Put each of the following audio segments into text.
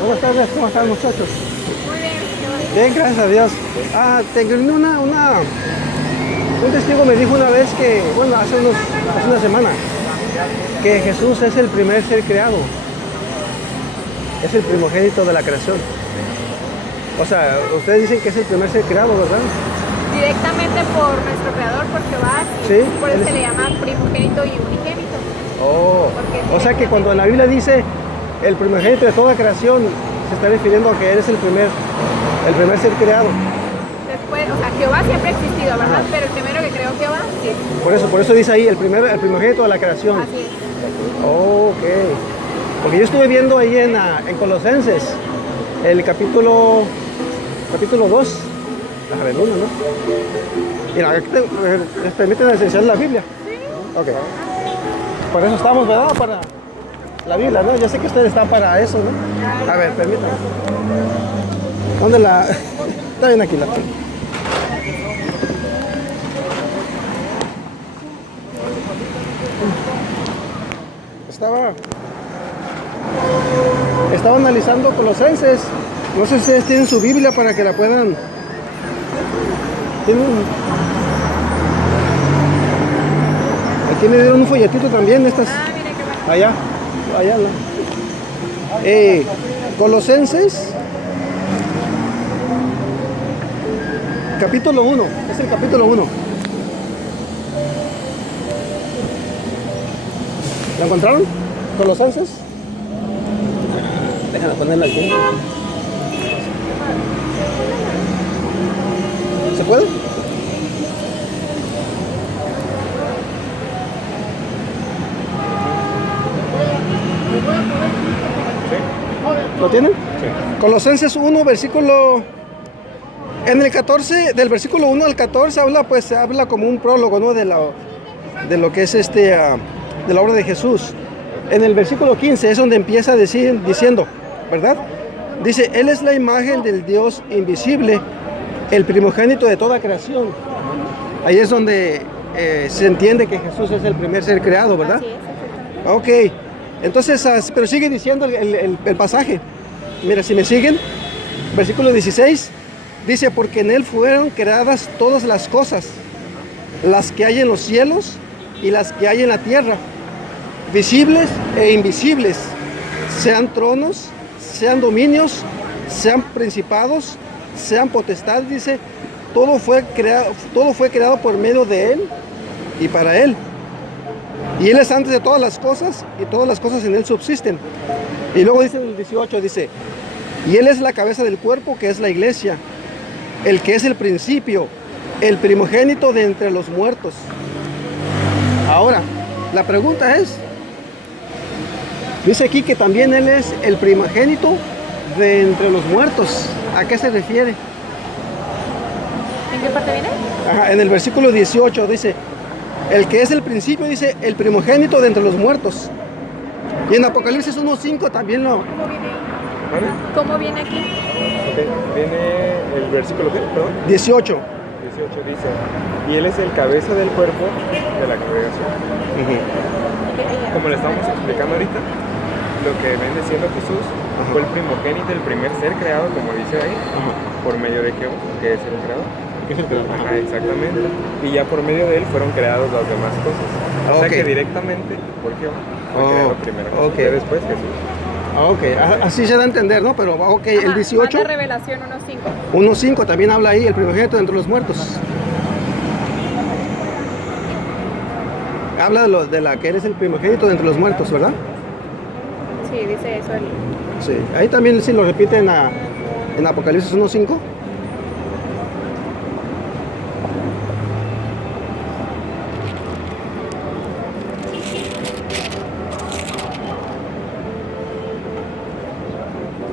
Buenas tardes, ¿cómo están muchachos? Muy bien, señor. Bien, gracias a Dios. Tengo un testigo me dijo una vez que, bueno, hace una semana, que Jesús es el primer ser creado. Es el primogénito de la creación. O sea, ustedes dicen que es el primer ser creado, ¿verdad? Directamente por nuestro creador, por Jehová, Sí, por eso se le llama primogénito y unigénito. Oh, Porque o sea que cuando en la Biblia dice el primogénito de toda creación, se está refiriendo a que eres el primer ser creado. Después, o sea, Jehová siempre ha existido, ¿verdad? Pero el primero que creó Jehová, sí. Por eso dice ahí el primogénito de la creación. Así es. Oh, ok. Porque yo estuve viendo ahí en Colosenses, el capítulo 2, a ver, 1, ¿no? Mira, aquí les permiten enseñar la Biblia. Sí. Ok. Por eso estamos, ¿verdad? Para la Biblia, ¿no? Yo sé que ustedes están para eso, ¿no? A ver, permítanme. ¿Dónde la...? Está bien aquí la... Estaba analizando Colosenses. No sé si ustedes tienen su Biblia para que la puedan... Aquí me dieron un folletito también, estas... Mira qué bueno. Allá no. Colosenses, capítulo 1, es el capítulo 1. ¿Lo encontraron? Colosenses. Déjame ponerla aquí. ¿Se puede? ¿Lo tienen? Sí. Colosenses 1, versículo... En el 14, del versículo 1 al 14 habla como un prólogo, ¿no? De lo que es de la obra de Jesús. En el versículo 15 es donde empieza diciendo, ¿verdad? Dice, Él es la imagen del Dios invisible, el primogénito de toda creación. Ahí es donde se entiende que Jesús es el primer ser creado, ¿verdad? Así es, exactamente. Ok, entonces, pero sigue diciendo el pasaje. Mira, si me siguen, versículo 16, dice, porque en Él fueron creadas todas las cosas, las que hay en los cielos y las que hay en la tierra, visibles e invisibles, sean tronos, sean dominios, sean principados, sean potestades, dice, todo fue creado por medio de Él y para Él. Y Él es antes de todas las cosas y todas las cosas en Él subsisten. Y luego dice en el 18, dice, y Él es la cabeza del cuerpo que es la iglesia, el que es el principio, el primogénito de entre los muertos. Ahora, la pregunta es, dice aquí que también Él es el primogénito de entre los muertos. ¿A qué se refiere? ¿En qué parte viene? Ajá, en el versículo 18 dice, el que es el principio, dice, el primogénito de entre los muertos. Y en Apocalipsis 1:5 también lo... ¿Cómo viene ahí? ¿Vale? ¿Cómo viene aquí? Okay. Viene el versículo, ¿qué? Perdón. 18. 18 dice, y Él es el cabeza del cuerpo de la congregación. Como le estamos explicando ahorita, lo que viene siendo Jesús fue el primogénito, el primer ser creado, como dice ahí, por medio de Jehová, que es el creador. Ajá, exactamente. Y ya por medio de Él fueron creadas las demás cosas. O sea que directamente por Jehová fue creado primero. Y después Jesús. Ok, así se da a entender, ¿no? Pero ok, Ajá, el 18, manda Revelación 1:5. 1:5 también habla ahí, el primogénito de entre los muertos. Habla de la que eres el primogénito de entre los muertos, ¿verdad? Sí, dice eso. Sí, ahí también sí lo repite en Apocalipsis 1:5.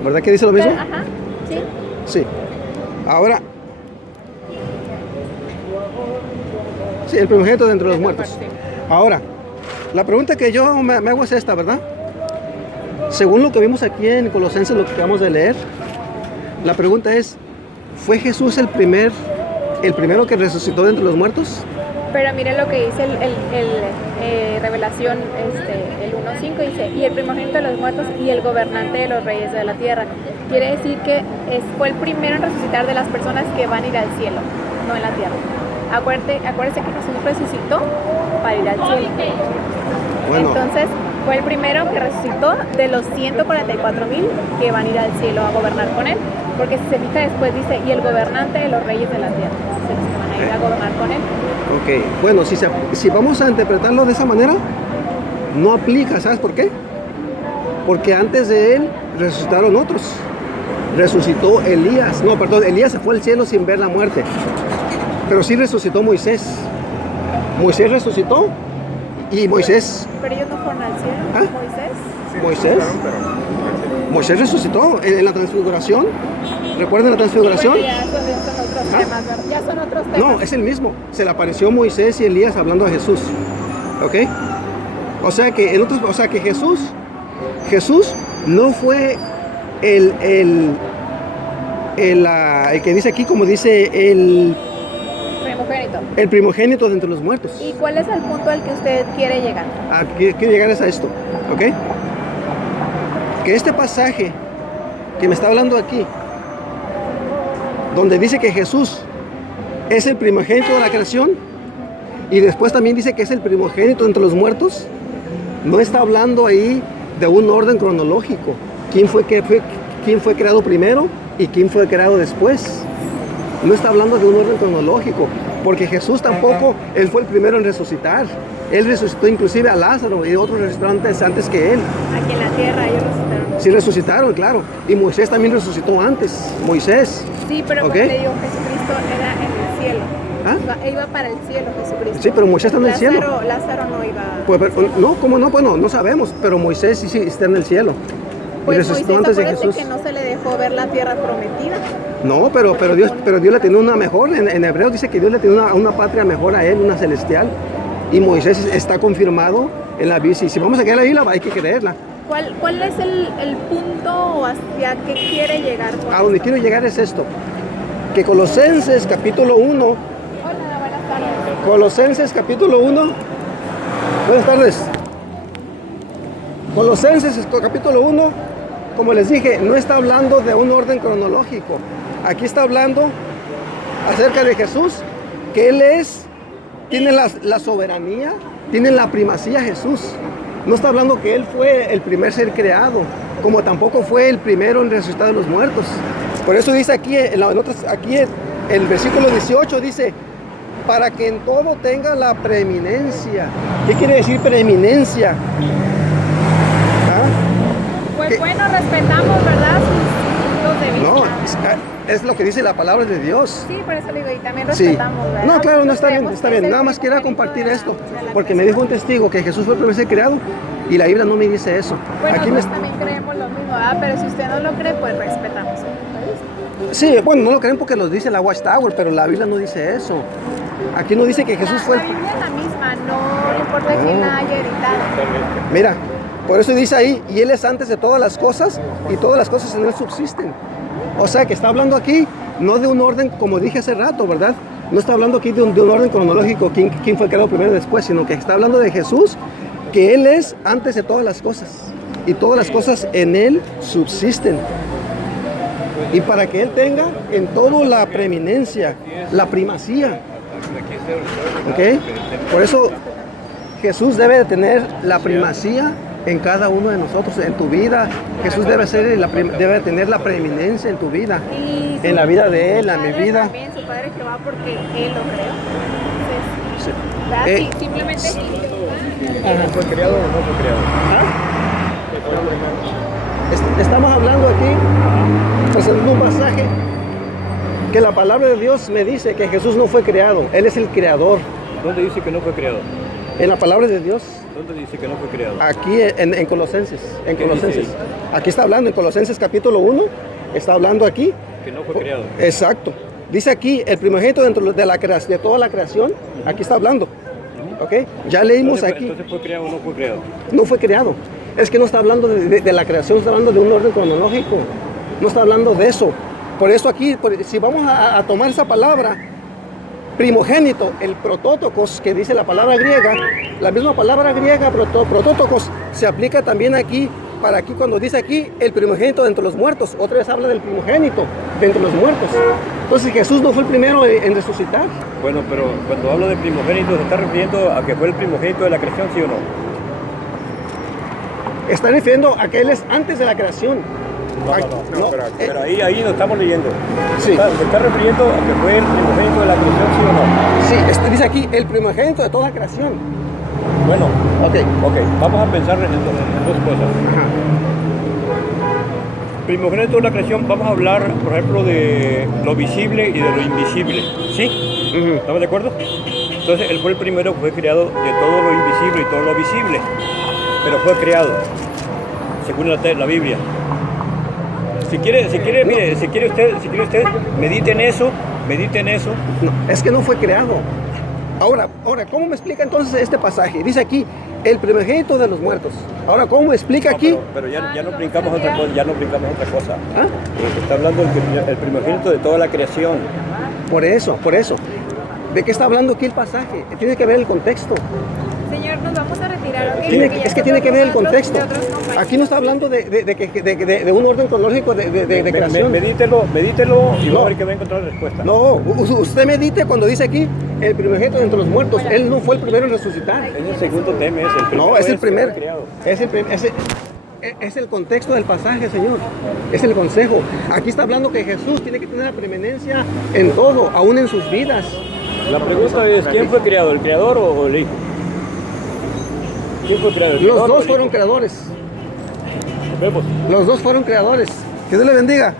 ¿Verdad que dice lo mismo? Ajá, sí. Sí. Ahora, sí, el primogénito de entre los muertos. Ahora, la pregunta que yo me hago es esta, ¿verdad? Según lo que vimos aquí en Colosenses, lo que acabamos de leer, la pregunta es, ¿fue Jesús el primero que resucitó de entre los muertos? Pero mire lo que dice Revelación el 1:5. 5 dice, y el primogénito de los muertos y el gobernante de los reyes de la tierra. Quiere decir que fue el primero en resucitar de las personas que van a ir al cielo, no en la tierra. Acuérdese que Jesús resucitó para ir al cielo. Bueno. Entonces, fue el primero que resucitó de los 144,000 que van a ir al cielo a gobernar con él. Porque si se fija después dice, y el gobernante de los reyes de la tierra. O sea, que van a ir a gobernar con él. Ok, bueno, si vamos a interpretarlo de esa manera, no aplica, ¿sabes por qué? Porque antes de él resucitaron otros. Resucitó Elías. No, perdón, Elías se fue al cielo sin ver la muerte. Pero sí resucitó Moisés. Moisés resucitó y Moisés... Pero ellos no fueron al cielo, ¿Ah? Moisés. Sí, Moisés. resucitaron, pero- Moisés resucitó en la transfiguración. ¿Recuerdan la transfiguración? Bueno, ya son otros ¿Ah? temas, ¿verdad? Ya son otros temas. No, es el mismo. Se le apareció Moisés y Elías hablando a Jesús. ¿Ok? O sea que Jesús no fue el que dice aquí, como dice Primogénito. el primogénito de entre los muertos. ¿Y cuál es el punto al que usted quiere llegar? Quiero llegar a esto, ¿ok? Que este pasaje que me está hablando aquí, donde dice que Jesús es el primogénito de la creación y después también dice que es el primogénito entre los muertos, no está hablando ahí de un orden cronológico. ¿Quién fue creado primero y quién fue creado después? No está hablando de un orden cronológico, porque Jesús tampoco, él fue el primero en resucitar. Él resucitó inclusive a Lázaro y otros resucitaron antes que él. Aquí en la tierra ellos resucitaron. Sí resucitaron, claro. Y Moisés también resucitó antes. Moisés. Sí, pero ¿Ok? como le digo, Jesucristo era en el cielo. ¿Ah? Iba para el cielo Jesucristo. Sí, pero Moisés está en el cielo. Lázaro no iba. Pues, no, ¿cómo no? Bueno, no sabemos, pero Moisés sí está en el cielo. Pues Y resucitó Moisés, antes de acuérdate Jesús. que no se le dejó ver la tierra prometida. No, pero Dios le tenía una mejor. En Hebreos dice que Dios le tenía una patria mejor a él, una celestial. Y Moisés está confirmado en la Biblia. Si vamos a quedar ahí, hay que creerla. ¿Cuál es el punto o hacia qué quiere llegar? A donde quiero llegar es esto. Que Colosenses capítulo 1. Hola, buenas tardes. Colosenses capítulo 1. Buenas tardes. Colosenses capítulo 1, como les dije, no está hablando de un orden cronológico. Aquí está hablando acerca de Jesús, que Él tiene la soberanía, tiene la primacía Jesús. No está hablando que Él fue el primer ser creado, como tampoco fue el primero en resucitar de los muertos. Por eso dice aquí, aquí el versículo 18 dice, para que en todo tenga la preeminencia. ¿Qué quiere decir preeminencia? Pues bueno, respetamos, ¿verdad? Sus puntos de vista. No, es lo que dice la palabra de Dios. Sí, por eso le digo, y también Sí. respetamos, ¿verdad? No, claro, no está bien, Creemos está que bien. es el Nada más quería primogénito compartir de la- esto, de la porque me creación. dijo un testigo que Jesús fue el primer ser creado y la Biblia no me dice eso. Bueno, Aquí nosotros también creemos lo mismo, ¿verdad? Pero si usted no lo cree, pues respetamos su punto de vista. Sí, bueno, no lo creen porque lo dice la Watchtower, pero la Biblia no dice eso. Aquí no dice que Jesús fue La el... Biblia es la misma, no importa quién la haya editado. Totalmente. Mira, por eso dice ahí, y Él es antes de todas las cosas, y todas las cosas en Él subsisten. O sea, que está hablando aquí, no de un orden, como dije hace rato, ¿verdad? No está hablando aquí de un orden cronológico, quién fue creado primero y después, sino que está hablando de Jesús, que Él es antes de todas las cosas, y todas las cosas en Él subsisten. Y para que Él tenga en todo la preeminencia, la primacía. ¿Ok? Por eso Jesús debe de tener la primacía en cada uno de nosotros, en tu vida. Jesús debe debe tener la preeminencia en tu vida, Y en la vida de Él, su en mi padre vida. También, su padre Jehová, porque Él lo creó. Entonces, Sí. ¿verdad? Eh, Sí, simplemente sí. ¿Fue creado o no fue creado? ¿Ah? ¿Qué fue lo primero? Estamos hablando aquí, presentando un pasaje que la palabra de Dios me dice que Jesús no fue creado, Él es el creador. ¿Dónde dice que no fue creado? En la palabra de Dios, ¿Dónde dice que no fue creado? aquí en Colosenses, ¿Qué dice ahí? Aquí está hablando en Colosenses capítulo 1, está hablando aquí. Que no fue creado. Exacto. Dice aquí el primogénito dentro de de toda la creación, aquí está hablando. ¿Ok? Ya leímos aquí. Entonces fue creado o no fue creado. No fue creado. Es que no está hablando de la creación, está hablando de un orden cronológico. No está hablando de eso. Por eso aquí, si vamos a tomar esa palabra, primogénito, el protótokos, que dice la palabra griega, la misma palabra griega, protótokos, se aplica también aquí, para aquí cuando dice aquí, el primogénito de entre los muertos. Otra vez habla del primogénito de entre los muertos. Entonces Jesús no fue el primero en resucitar. Bueno, pero cuando habla de primogénito, ¿se está refiriendo a que fue el primogénito de la creación, sí o no? Está refiriendo a que Él es antes de la creación. No, Pero ahí lo estamos leyendo. Sí. ¿Se está refiriendo a que fue el primogénito de la creación, sí o no? Sí, dice aquí, el primogénito de toda creación. Bueno, Ok. vamos a pensar en dos cosas. Ajá. Primogénito de la creación, vamos a hablar, por ejemplo, de lo visible y de lo invisible. ¿Sí? Ujú. ¿Estamos de acuerdo? Entonces, él fue el primero que fue creado de todo lo invisible y todo lo visible. Pero fue creado, según la Biblia. Si quiere, mire, si quiere usted, medite en eso. No, es que no fue creado. Ahora, ¿cómo me explica entonces este pasaje? Dice aquí, el primogénito de los muertos. Ahora, ¿cómo me explica aquí? Pero ya no brincamos otra cosa, ¿Ah? Porque está hablando el primogénito de toda la creación. Por eso. ¿De qué está hablando aquí el pasaje? Tiene que ver el contexto. Señor, nos vamos a retirar. ¿Ok? Es que tiene que ver el contexto. De otros compañeros. Aquí no está hablando de un orden cronológico de creación. Medítelo y No. va a ver que va a encontrar la respuesta. No, usted medite cuando dice aquí el primogénito de entre los muertos. Él no fue el primero en resucitar. Es el segundo tema, es el primero. No, es el fue primer. creado. Es el contexto del pasaje, Señor. Es el consejo. Aquí está hablando que Jesús tiene que tener la preeminencia en todo, aún en sus vidas. La pregunta es, ¿quién fue creado, el creador o el hijo? ¿Quién fue creado? ¿El Los creador o dos el fueron hijo? creadores. Vemos. Los dos fueron creadores. Que Dios le bendiga.